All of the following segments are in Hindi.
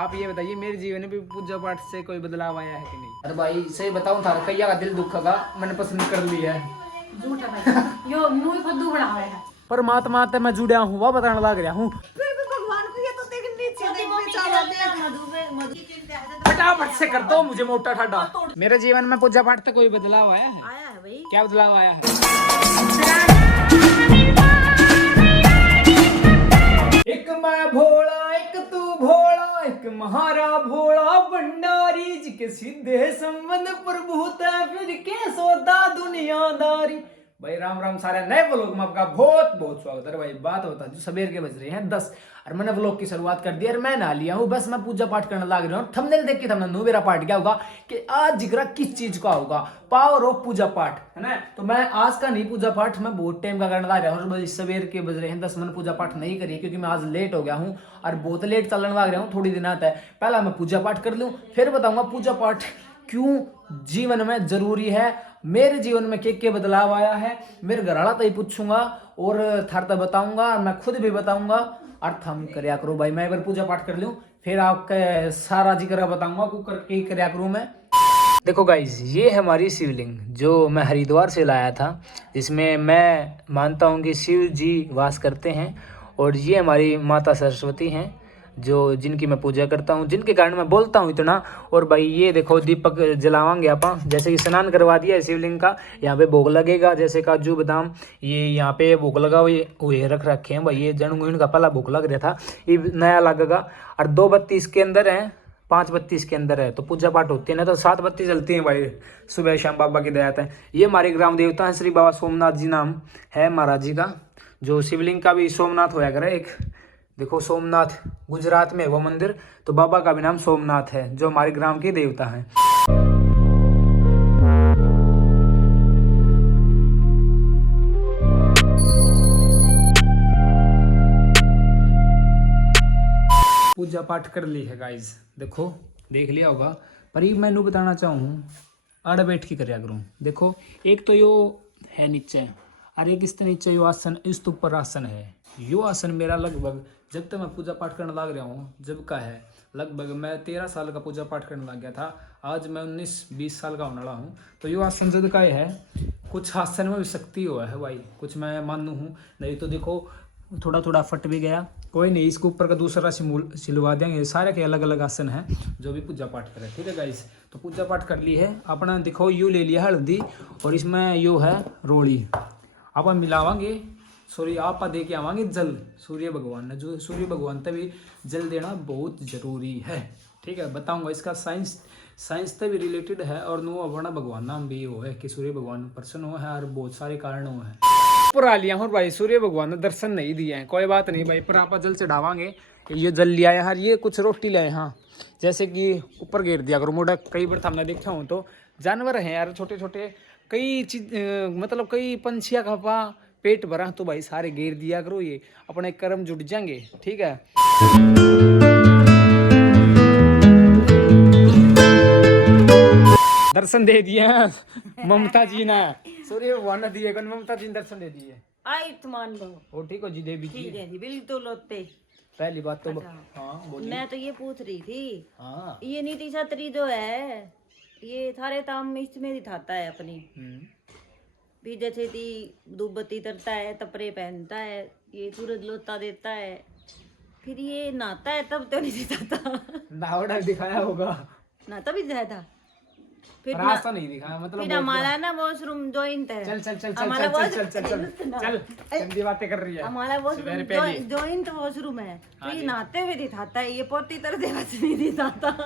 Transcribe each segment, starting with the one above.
आप ये बताइए मेरे जीवन में भी पूजा पाठ से कोई बदलाव आया है कि नहीं? अरे भाई सही बताऊं था कैया का दिल दुखेगा, मैंने पसंद कर लिया है। झूठ है भाई, यो मुंह फद्दू बना हुआ है। परमात्मा से मैं जुड़ा हूँ, वह बताने लग रहा हूँ। फिर भी भगवान को ये तो देख नीचे देख चला दे। फटाफट से कर दो मुझे मोटा ठाडा। मेरे जीवन में पूजा पाठ से कोई बदलाव आया है? आया है भाई। क्या बदलाव आया है? एक मैं भोला एक तू भोला, एक महारा भोला भंडारी जी के सीधे संबंध प्रभु तै फिर के सौदा दुनियादारी। भाई राम राम सारे नए व्लॉग में आपका बहुत बहुत स्वागत है। भाई बात होता है जो सवेर के बज रहे हैं 10 और मैंने व्लॉग की शुरुआत कर दी और मैं नहा लिया हूँ। बस मैं पूजा पाठ करने लग रहा हूँ। थंबनेल देख के थंबनेल मेरा पाठ क्या होगा कि आज जिक्र किस चीज का होगा, पावर ऑफ पूजा पाठ, है ना। तो मैं आज का नहीं पूजा पाठ मैं बहुत टाइम का करने लग रहा हूँ। सवेर के बज रहे हैं 10, मैंने पूजा पाठ नहीं करी क्योंकि मैं आज लेट हो गया हूँ और बहुत लेट चलने लग रहा हूँ। थोड़ी दिन आता है, पहला मैं पूजा पाठ कर लूँ फिर बताऊंगा पूजा पाठ क्यों जीवन में जरूरी है, मेरे जीवन में क्या बदलाव आया है, मेरे घर वाला तो ही पूछूंगा और थार तो बताऊंगा, मैं खुद भी बताऊंगा। और थम करया करो भाई, मैं एक बार पूजा पाठ कर लूं फिर आपके सारा जिक्र बताऊंगा कुकर के करया करूं मैं। देखो गाइज, ये है हमारी शिवलिंग जो मैं हरिद्वार से लाया था, जिसमें मैं मानता हूँ कि शिव जी वास करते हैं। और ये हमारी माता सरस्वती हैं जो जिनकी मैं पूजा करता हूँ, जिनके कारण मैं बोलता हूँ इतना। और भाई ये देखो दीपक जलावांगे आप, जैसे कि स्नान करवा दिया है शिवलिंग का। यहाँ पे भोग लगेगा जैसे काजू बादाम, ये यहाँ पे भोग लगा हुए रख रखे हैं भाई। ये जन्मदिन का पहला भोग लग रहा था, ये नया लगेगा। और 2 बत्ती इसके अंदर है, 5 बत्ती इसके अंदर है। तो पूजा पाठ होती है ना तो 7 बत्ती जलती है भाई सुबह शाम, बाबा की दया है। ये हमारे ग्राम देवता है, श्री बाबा सोमनाथ जी नाम है महाराज जी का। जो शिवलिंग का भी सोमनाथ होया करे एक, देखो सोमनाथ गुजरात में वो मंदिर, तो बाबा का भी नाम सोमनाथ है जो हमारे ग्राम के देवता हैं। पूजा पाठ कर ली है गाइज, देखो देख लिया होगा। पर ये मैंने बताना चाहूँ आड़ बैठ के करया करूँ। देखो एक तो यो है नीचे और एक इसके नीचे यो आसन, इस तो ऊपर आसन है। यो आसन मेरा लगभग जब तक मैं पूजा पाठ करने लग रहा हूँ जब का है, लगभग मैं 13 साल का पूजा पाठ करने लग गया था। आज मैं 19-20 साल का होने वाला हूँ। तो यो आसन जब का है, कुछ आसन में भी शक्ति हुआ है भाई, कुछ मैं मानू हूँ। नहीं तो देखो थोड़ा थोड़ा फट भी गया, कोई नहीं, इसके ऊपर का दूसरा सिलवा देंगे। सारे के अलग अलग आसन हैं जो भी पूजा पाठ करें, ठीक है गाइस। तो पूजा पाठ कर ली है अपना। देखो यू ले लिया हल्दी और इसमें यो है रोड़ी, आप मिलावांगे। सॉरी आप दे के आवांगे जल सूर्य भगवान ने, जो सूर्य भगवान तभी जल देना बहुत जरूरी है, ठीक है। बताऊंगा इसका साइंस से भी रिलेटेड है। और नो अपना भगवान नाम भी वो है कि सूर्य भगवान प्रसन्न हो है और बहुत सारे कारण वो है। पुरा लिया हूँ भाई, सूर्य भगवान ने दर्शन नहीं दिए हैं, कोई बात नहीं भाई, पर आप जल चढ़ावांगे। ये जल लिया यार, ये कुछ रोटी लाए हाँ, जैसे कि ऊपर घेर दिया करो मोटा। कई बार हमने देखा हूँ तो जानवर हैं यार छोटे छोटे, कई चीज मतलब कई पंछियाँ का पेट भरा तो भाई सारे घेर दिया करो, ये अपने कर्म जुट जाएंगे, ठीक है। दर्शन दे दिए ममता जी ने, सूर्य भगवान ने दिए, ममता जी ने दर्शन दे दिए। आई तो मान लो ओ ठीक हो जी, देवी जी ठीक है जी, बिल्कुल लोते। पहली बात तो हाँ मैं तो ये पूछ रही थी, हाँ ये नीति छतरी जो है ये थारे ताम इसमें दिखाता है अपनी भी, जैसे कि धूपबत्ती तरता है, तपरे पहनता है, ये सूरज लोता देता है, फिर ये नहाता है तब तो नहीं दिखाता। नावड़ा दिखाया होगा, नहाता भी दिखाया था फिर रास्ता नहीं दिखाया, मतलब फिर हमारा ना वॉशरूम जॉइंट है। चल चल चल चल हमारा चल चल चल चल चल गंदी बातें कर रही है। हमारा वॉशरूम जॉइंट वॉशरूम है, तो ये नहाते हुए दिखाता है, ये पोती तर देवा से नहीं दिखाता।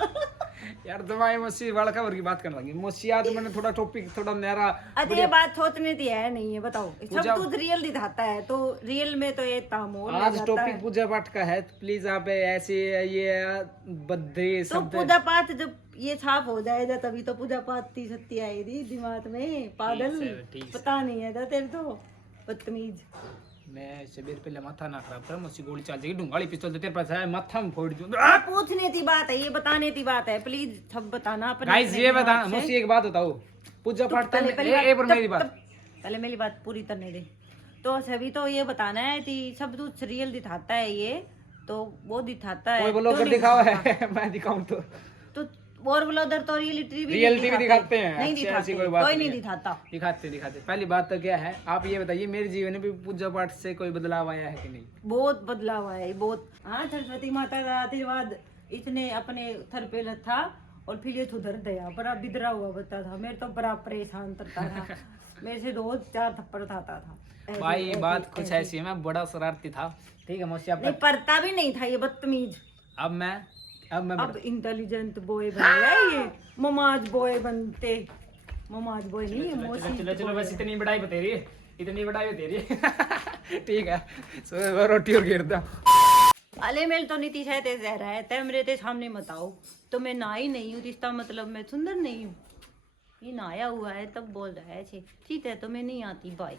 यार दवाई मसी वाला की बात करने लगी मसी, आज मैंने थोड़ा टॉपिक थोड़ा नया। अरे ये बात सोचने की है नहीं है, बताओ सब कुछ रियल दिखाता है, तो रियल में तो ये तामोल आज टॉपिक पूजा पाठ का है, तो प्लीज आप ऐसे ये बद्दे तो शब्द पूजा पाठ जब ये छाप हो जाएगा तभी तो पूजा पाठ की सत्य आएगी दिमाग में, पागल पता नहीं है था तेरे तो बदतमीज। मैं सबेर पहले माथा ना खराब कर, मुझसे गोली चल जाएगी, ढूंढाड़ी पिस्तौल तेरे पास है, माथा में फोड़ दूं। पूछने की बात है, ये बताने की बात है, प्लीज सब बताना अपने। गाइस ये बता, मुझसे एक बात बताओ, पूजा पाठ पहले मेरी बात पहले मेरी बात पूरी करने दे। तो सभी तो ये बताना है कि सब कुछ रियल दिखाता है ये, तो वो दिखाता है। कोई ब्लॉगर दिखावा है मैं दिखाऊं तो और ब्लॉगर तो रियलिटी भी दिखाते हैं। नहीं अच्छी दिखाते, कोई बात कोई नहीं नहीं है। दिखाता। दिखाते। पहली बात तो क्या है, आप ये बताइए मेरे जीवन में भी पूजा पाठ से कोई बदलाव आया है कि नहीं? बहुत बदलाव आया है, बहुत। हाँ, सरस्वती माता का आशीर्वाद इसने अपने थर पे रखा और फिर ये सुधर गया। बड़ा बिदरा हुआ बता था, मेरे तो बड़ा परेशान करता था। मेरे से रोज 4 थप्पड़ खाता था। भाई बात कुछ ऐसी है, मैं बड़ा शरारती था, ठीक है मुझसे नहीं, पढ़ता भी नहीं था ये बदतमीज। अब इंटेलिजेंट बॉय बन गया ये, ममाज बॉय बनते। ममाज बॉय नहीं है, मोशी। चलो बस इतनी बड़ाई बता रही है ठीक है। सो रोटी और घेर दो। अले मेल तो नीति है ते जहरा है, ते मेरे ते सामने मत आओ। तो मैं ना ही नहीं हूँ, इसका मतलब मैं सुंदर नहीं हूँ। ये नहाया हुआ है तब बोल रहा है छे, ठीक है तो मैं नहीं आती, बाय।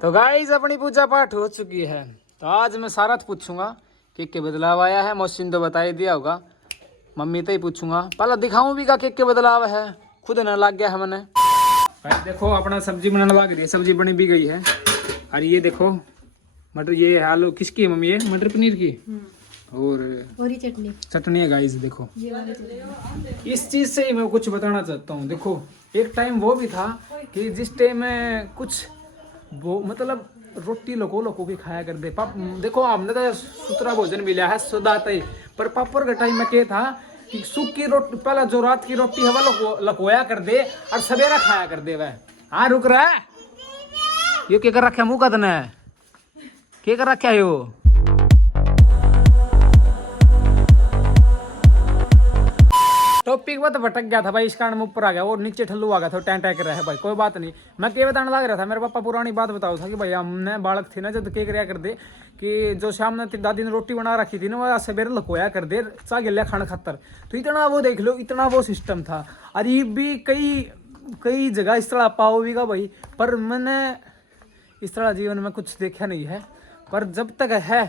तो गाइस अपनी पूजा पाठ हो चुकी है, तो आज मैं सारथ पूछूंगा कि के बदलाव आया है। मौसी ने तो बता ही दिया होगा, मम्मी तो ही पूछूंगा। पहले दिखाऊं भी का के बदलाव है, खुद न लग गया है मैंने। भाई देखो अपना सब्जी बनाने लग रही है, सब्जी बनी भी गई है। और ये देखो मटर, ये आलू किसकी है मम्मी? ये मटर पनीर की और चटनी है। गाइस देखो इस चीज से ही मैं कुछ बताना चाहता हूँ। देखो एक टाइम वो भी था कि जिस टाइम में कुछ वो मतलब रोटी लोको की खाया कर दे पाप। देखो हमने तो सुतरा भोजन मिला है सुदाते ही, पर पापड़ का टाइम में क्या था कि सूखी रोटी, पहला जो रात की रोटी है वो लकोया कर दे और सवेरा खाया कर दे। वह हाँ रुक रहा है, ये क्या कर रखा है मुँह का तने, क्या कर रखा है यो? टॉपिक में तो भटक गया था भाई, इस कारण में ऊपर आ गया, वो नीचे ठल्लू आ गया था, टैं कर रहा है भाई। कोई बात नहीं, मैं क्या बताने लग रहा था, मेरे पापा पुरानी बात बताओ था कि भाई हमने बालक थी ना जब क्या कराया कर दे कि जो शाम ने दादी ने रोटी बना रखी थी ना वह सवेरे लकोया कर दे चा गिल्ला खाना खातर। तो इतना वो देख लो, इतना वो सिस्टम था। अरे भी कई जगह इस तरह पाओगी भाई, पर मैंने इस तरह जीवन में कुछ देखा नहीं है। पर जब तक है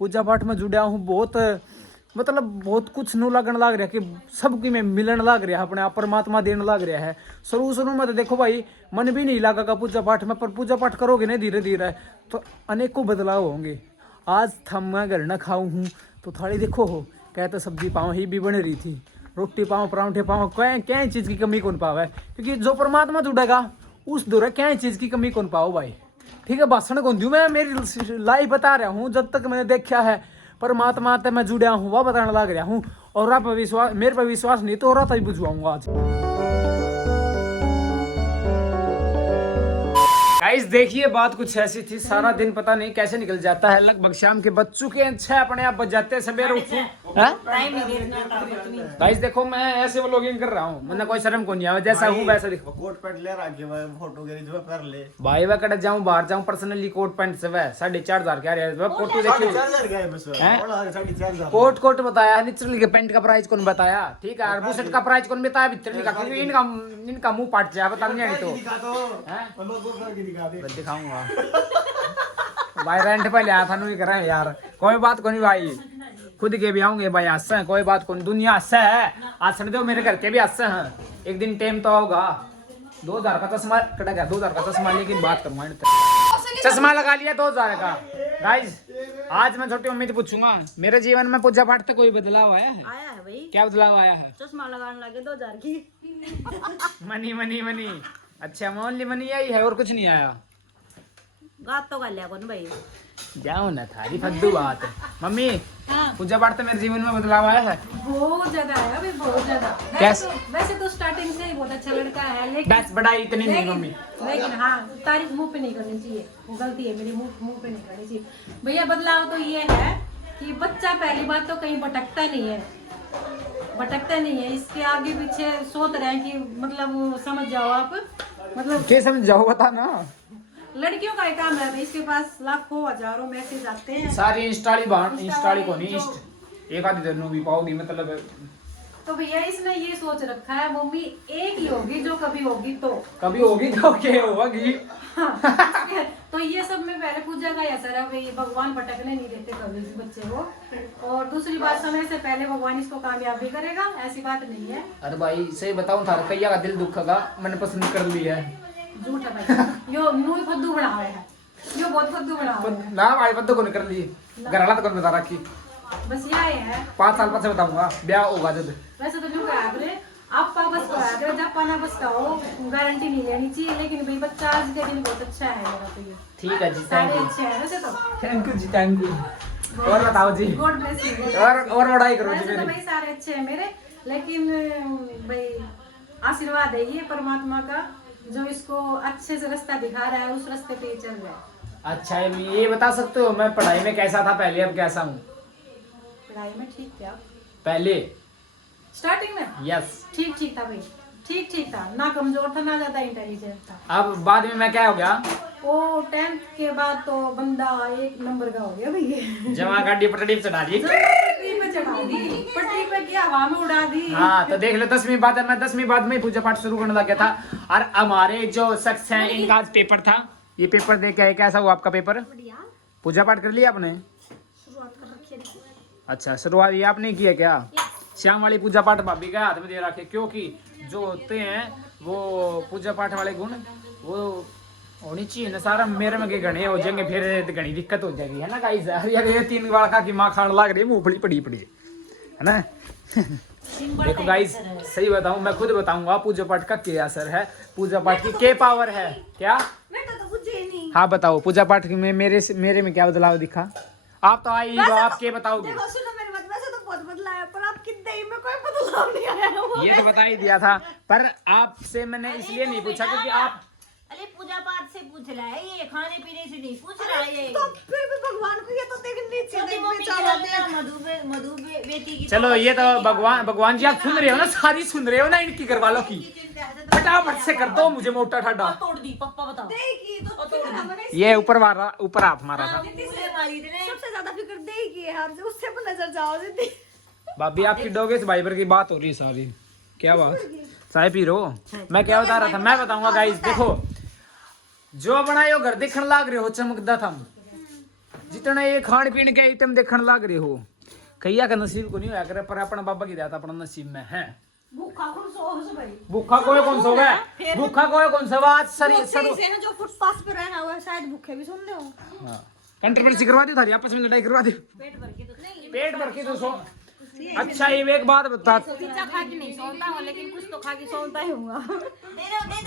पूजा पाठ में जुड़ा हूँ, बहुत कुछ नू लगन लग रहा कि सबकी में मिलन लग रहा है, अपने आप परमात्मा देने लग रहा है। शुरू में तो देखो भाई मन भी नहीं लगा पूजा पाठ में, पर पूजा पाठ करोगे ना धीरे धीरे तो अनेकों बदलाव होंगे। आज था मैं घर न खाऊं हूँ तो थाली देखो हो कहते सब्जी पाँव ही भी बन रही थी, रोटी पाँव परांठे पाँव, क्या चीज़ की कमी कौन पावे, क्योंकि जो परमात्मा जुड़ेगा उस दूर क्या चीज़ की कमी कौन पाओ भाई। ठीक है भाषण कौन दूँ मैं, मेरी लाइफ बता रहा हूँ, जब तक मैंने देखा है परमात्मा से मैं जुड़ा हूँ वह बताने लग रहा हूँ। और आप विश्वास, मेरे पर विश्वास नहीं तो और तभी बुझवाऊंगा आज। गाइस देखिए बात कुछ ऐसी थी, सारा दिन पता नहीं कैसे निकल जाता है, लगभग शाम के बज चुके हैं 6, अपने आप बज जाते हैं सवेरे उठूं। गाइस देखो मैं ऐसे व्लॉगिंग कर रहा हूँ, मैंने कोई शर्म को नहीं आया, जैसा हूँ वैसा दिखो। कोट पैंट ले रखे भाई, फोटो के कर ले भाई वह कट जाऊँ बाहर जाऊँ पर्सनली कोट पैंट से वह 4,500 क्या रहा फोटो देखिए। 4,000 का है बस, 4,500 कोट बताया, निचली के पैंट का प्राइस कौन बताया, ठीक है, और बुशर्ट का प्राइस कौन बताया, भीतर का इनका मुंह पाट जाए बता नहीं तो दिखाऊंगा भाई। रेंट पे लिया था नहीं करें यार, कोई बात को नहीं भाई, खुद के भी आऊंगे भाई, हंस है कोई बात को नहीं, दुनिया हंस है, हंसने दो, मेरे घर के भी हंस हैं, एक दिन टाइम तो होगा। 2,000 का चश्मा कटा गया, 2,000 का चश्मा लेकिन बात करूंगा, चश्मा लगा लिया 2,000 का। गाइस आज मैं छोटी मम्मी से पूछूंगा मेरे जीवन में पूजा पाठ तक कोई बदलाव आया है? आया है भाई, क्या बदलाव आया है? चश्मा लगाने लगे 2,000 की। मनी अच्छा ओनली मनी आई है और कुछ नहीं आया। बात तो कर लिया कौन भाई, जाओ ना थारी फद्दू बात है। मम्मी पूजा पाठ तो मेरे जीवन में बदलाव आया है, बहुत ज्यादा है अभी, बहुत ज्यादा। कैसे? वैसे तो स्टार्टिंग से ही बहुत अच्छा लड़का है, लेकिन बस बढ़ाई इतनी नहीं मम्मी, लेकिन हाँ तारीफ मुंह पे नहीं करनी चाहिए, वो गलती है मेरी, मुंह पे नहीं करनी चाहिए भैया। बदलाव तो ये है कि बच्चा पहली बात तो कहीं भटकता नहीं है, इसके आगे पीछे सोच रहे हैं कि मतलब समझ जाओ आप, मतलब क्या समझ जाओ बता ना। लड़कियों का एक काम है भाई, इसके पास लाखों हजारों मैसेज आते हैं, सारी इंस्टाली को नहीं एक आधी दिन भी पाओगी, मतलब तो भैया इसने ये सोच रखा है मम्मी एक ही होगी जो कभी होगी तो कभी होगी तो क्या होगी। हाँ, तो ये सब में पहले पूजा का ही असर है भाई, भगवान भटकने नहीं देते कभी भी बच्चे को। और दूसरी बात, समय से पहले भगवान इसको कामयाब भी करेगा, ऐसी बात नहीं है। अरे भाई सही बताऊं था कैया का दिल दुखेगा, मैंने पसंद कर ली है। झूठ है भाई, यो मुंह फद्दू बनावे है, यो बहुत फद्दू बनावे है। ना भाई बंदो को कर ली, घर वाला तो कौन बता रखी। बस यही है, 5 साल बाद से बताऊंगा ब्याह होगा जब। वैसे तो जो कहा करे आप वापस करा करे, जब पाना बस का हो गारंटी नहीं लेनी चाहिए, लेकिन भाई बच्चा आज के दिन बहुत अच्छा है मेरा। तो ये ठीक है जी, सारे थैंक यू। अच्छे हैं वैसे तो। थैंक यू जी, थैंक यू। और बताओ जी, गॉड ब्लेस यू। और बढ़ाई करो जी वैसे तो मेरी। भाई सारे अच्छे हैं मेरे, लेकिन भाई आशीर्वाद है ये परमात्मा का, जो इसको अच्छे से रास्ता दिखा रहा है, उस रास्ते पे ही चल रहा है। अच्छा ये बता सकते हो मैं पढ़ाई में कैसा था पहले, अब कैसा हूँ? पढ़ाई में ठीक क्या? पहले स्टार्टिंग में यस, ठीक था भाई, ठीक था, ना कमजोर था ना ज्यादा इंटेलिजेंट था। अब बाद में मैं क्या हो गया? ओ 10th के बाद तो बंदा 1 नंबर का हो गया भैया। जमा गाड़ी पटड़ी चढ़ा दी, पटरी पे चढ़ा दी, पटरी पे क्या हवा में उड़ा दी। हाँ तो देख लो 10वीं बाद मैं 10वीं बाद में पूजा पाठ शुरू करने लग गया था। और हमारे जो शख्स हैं इनका आज पेपर था, ये पेपर दे के आए, कैसा हुआ आपका पेपर? पूजा पाठ कर लिया आपने? अच्छा शुरुआत ये आपने किया क्या? श्याम वाली पूजा पाठ भाभी के हाथ में दे रखे, क्योंकि जो होते हैं वो पूजा पाठ वाले गुण वो होनी चाहिए ना, सारा मेरे में के गणे हो जाएंगे फिर घनी दिक्कत हो जाएगी, है ना गाइस। यार ये 3 बालका की माँ खान लग रही है, मूंगफली पड़ी है ना। देखो गाइस सही बताऊं, मैं खुद बताऊंगा पूजा पाठ का क्या असर है, पूजा पाठ की क्या पावर है। क्या हाँ बताओ, पूजा पाठ में मेरे में क्या बदलाव दिखा? आप तो आई हो, आप क्या बताओगे? सुनो मेरी बात, वैसे तो बहुत बदला है, पर आपकी दही में कोई बदलाव नहीं आया है। ये तो बता ही दिया था, पर आपसे मैंने इसलिए नहीं पूछा क्योंकि आप अरे पूजा पाठ से पूछ रहा है, ये खाने पीने से नहीं पूछ रहा है ये। तो फिर भी भगवान को ये तो देखनी चाहिए, मम्मी बेचारा की मधु बेटी की। चलो ये तो भगवान जी आप सुन रहे हो ना, सारी सुन रहे हो ना इनकी घर वालों की, फटाफट से कर दो मुझे मोटा ठाडा। तोड़ दी पप्पा बताओ। देगी तो फिर हमने ये ऊपर हाथ मारा था। इसलिए मारी थी सबसे ज्यादा फिक्र देगी है यार, उससे पर नजर जाओ दीदी। भाभी आपकी डोगे से भाईबर की बात हो रही है सारी, क्या बात? चाय पी रहे हो? मैं क्या बता रहा था, मैं बताऊंगा गाइस। देखो जो बनायो घर देखने लाग रहे हो चमकदा था, जितना ये खान पीने के आइटम देखने लाग रहे हो, कैया का नसीब को नहीं होया करे, पर अपना बाबा की दाता अपना नसीब में है। भूखा कौन सो भाई? भूखा कोई कौन सो है, भूखा कोई कौन सो आज सरी सर से ना जो फुटपाथ पे रहना हुआ है, शायद भूखे भी सुन ले हो। कंट्रोवर्सी करवा दी थारी, आपस में लड़ाई करवा दी, पेट भर के तो सो। अच्छा ये एक बात बता, पिज्जा खा के नहीं सोता हूँ, लेकिन कुछ तो खा के सोता ही हूँ।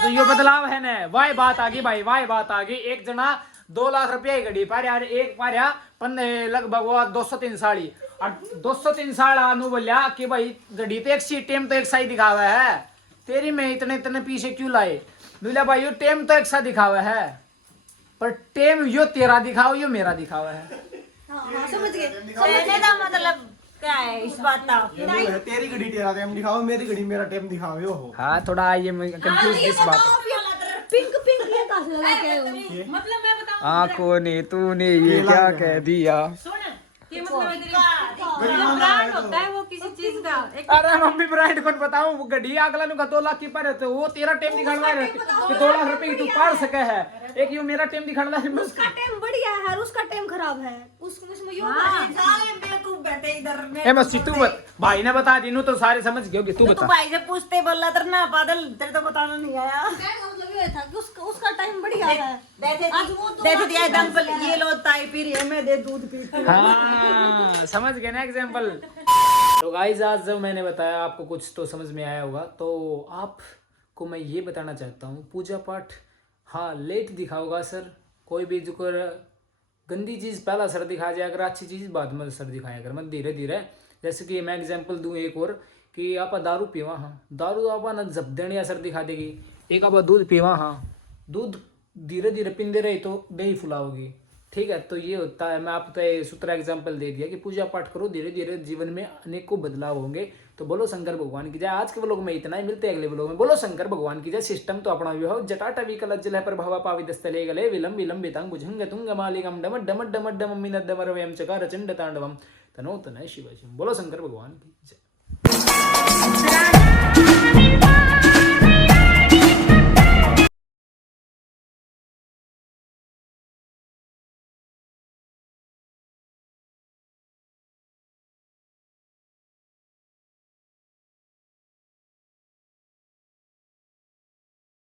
तो ये बदलाव है ना, वाह बात आ गई भाई, वाह बात आ गई। एक जना 2 लाख रुपया की घड़ी पार यार, एक पार या लगभग वो 203 साड़ी, और 203 साल आनू बोलिया कि भाई घड़ी तो एक सी टेम तो एक सा ही दिखावा है, तेरी में इतने इतने पीछे क्यों लाए? बोला भाई यो टेम तो एक सा दिखावा है, पर टेम यो तेरा दिखाओ यो मेरा दिखावा है। हाँ समझ गए। कहने का मतलब क्या है इस बात का? तेरी घड़ी तेरा टाइम दिखाओ, मेरी घड़ी मेरा टाइम दिखाओ। यो हो हाँ थोड़ा ये कंफ्यूज इस बात है। पिंक पिंक ये कहाँ से लगा के आए हो? मतलब मैं बताऊँ, आंखों ने तूने ये क्या कह दिया? सुन ये मतलब ब्रांड होता है वो किसी चीज का। एक अरे मम्मी ब्रांड कौन बताऊं, वो घड़ी अगला नु का 2 लाख की पर तो वो तेरा टाइम दिखाना है कि 2 लाख रुपए की तू पार सके है, एक यो मेरा टाइम दिखाना है। उसका टाइम बढ़िया है, उसका टाइम खराब है, उसमें यो साले बेवकूफ बैठे इधर। ए मस्ती तू भाई ने बता दी नु तो सारे समझ गए होगे, तू तू बता। भाई से पूछते बोला तर ना बादल, तेरे तो बताना नहीं आया। मतलब ये था कि उसका टाइम बढ़िया है। दे दिया एग्जांपल, ये लो ताई पी रही है, मैं दे दूध पीती हूँ। हाँ समझ गए ना एग्जांपल। तो गाइस आज जब मैंने बताया आपको कुछ तो समझ में आया होगा, तो आपको मैं ये बताना चाहता हूँ पूजा पाठ हाँ लेट दिखाओगा सर, कोई भी जो गंदी चीज़ पहला सर दिखा जाए, अगर अच्छी चीज़ बाद में सर दिखाया कर, मैं धीरे धीरे। जैसे कि मैं एग्जांपल दूं एक और कि आप दारू पीवा, हाँ दारू आप ना जब देने असर दिखा देगी। एक आप दूध पीवा, हाँ दूध धीरे धीरे पीते रहे तो दही फुलाओगी, ठीक है। तो ये होता है, मैं आपको तो सूत्र एग्जाम्पल दे दिया कि पूजा पाठ करो, धीरे धीरे जीवन में अनेकों बदलाव होंगे। तो बोलो शंकर भगवान की जय। आज के व्लॉग में इतना ही, मिलते हैं अगले व्लॉग में। बोलो शंकर भगवान की जय। सिस्टम तो अपना विभव जटाटा विकलज्जल है प्रभावा पावि दस्तले गले विलम विलम वितांग भुजंग तुंग मालिकम डम डम डम डम मिनद्दमरवयम चकार चंड तांडवम तनो तनय शिव। बोलो शंकर भगवान की जय। सराहनीय